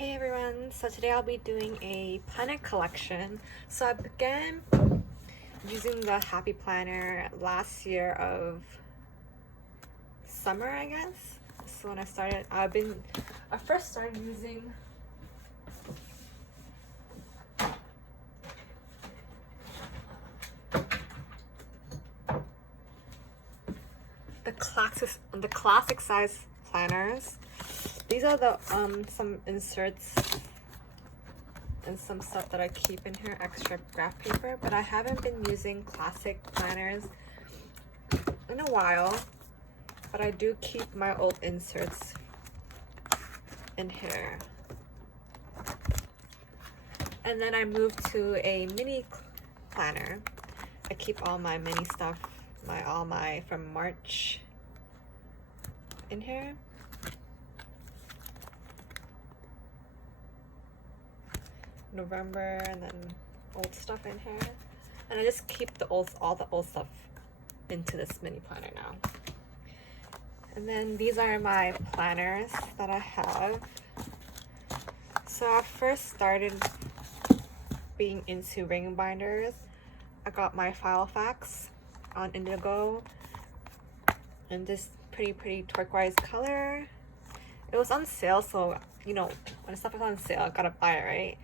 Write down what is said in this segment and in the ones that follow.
Hey everyone, so today I'll be doing a planner collection. So I began using the Happy Planner last year of summer, I guess. So when I started, I first started using the classic size planners. These are the some inserts and some stuff that I keep in here, extra graph paper, but I haven't been using classic planners in a while, but I do keep my old inserts in here. And then I moved to a mini planner. I keep all my mini stuff, all my from March in here. November, and then old stuff in here, and I just keep all the old stuff into this mini planner now. And then these are my planners that I have. So I first started being into ring binders. I got my Filofax on indigo in this pretty turquoise color. It was on sale, so you know when stuff is on sale, I gotta buy it, right?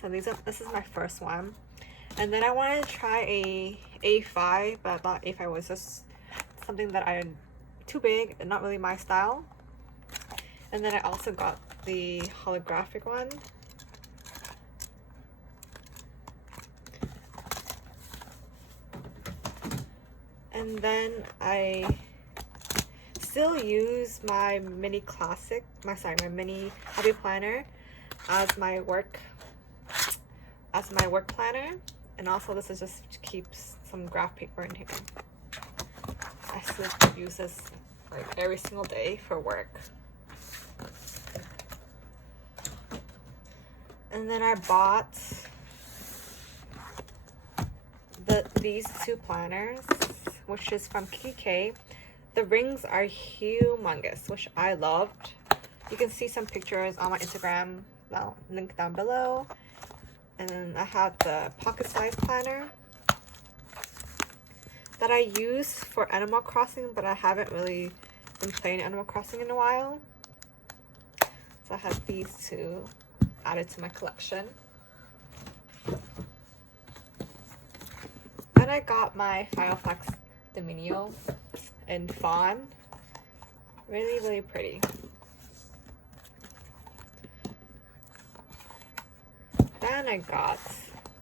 So this is my first one. And then I wanted to try a A5, but I thought A5 was just something that I too big and not really my style. And then I also got the holographic one. And then I still use my mini Happy Planner as my work planner, and also this is just to keep some graph paper in here. I still use this like every single day for work. And then I bought these two planners, which is from Kikki. The rings are humongous, which I loved. You can see some pictures on my Instagram, link down below. And then I have the pocket size planner that I use for Animal Crossing, but I haven't really been playing Animal Crossing in a while. So I have these two added to my collection. And I got my Filofax Domino in fawn. Really pretty. Then I got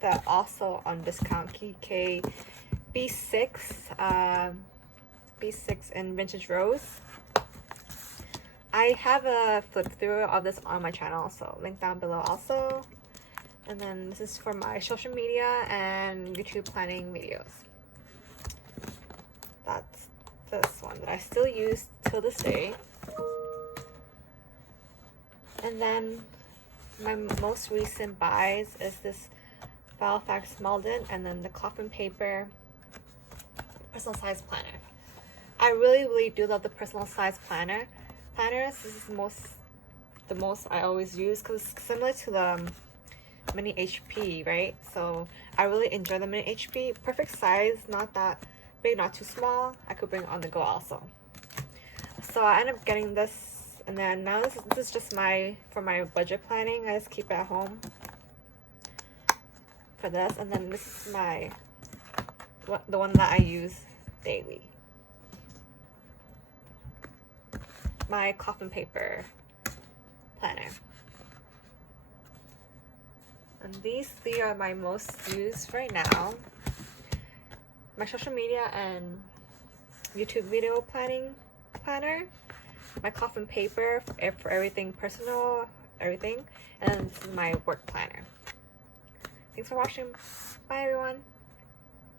the also on discount Kikki B6 in Vintage Rose. I have a flip through of this on my channel, so link down below also. And then this is for my social media and YouTube planning videos. That's this one that I still use till this day. And then my most recent buys is this Filofax Malden and then the coffin paper personal size planner. I really do love the personal size planners. This is the most I always use because it's similar to the mini HP, right? So I really enjoy the mini HP. Perfect size, not that big, not too small. I could bring it on the go also. So I ended up getting this. And then now this is just for my budget planning. I just keep it at home for this. And then this is the one that I use daily. My coffin paper planner. And these three are my most used right now. My social media and YouTube video planning planner. My coffin paper for everything personal, everything, and this is my work planner. Thanks for watching. Bye everyone.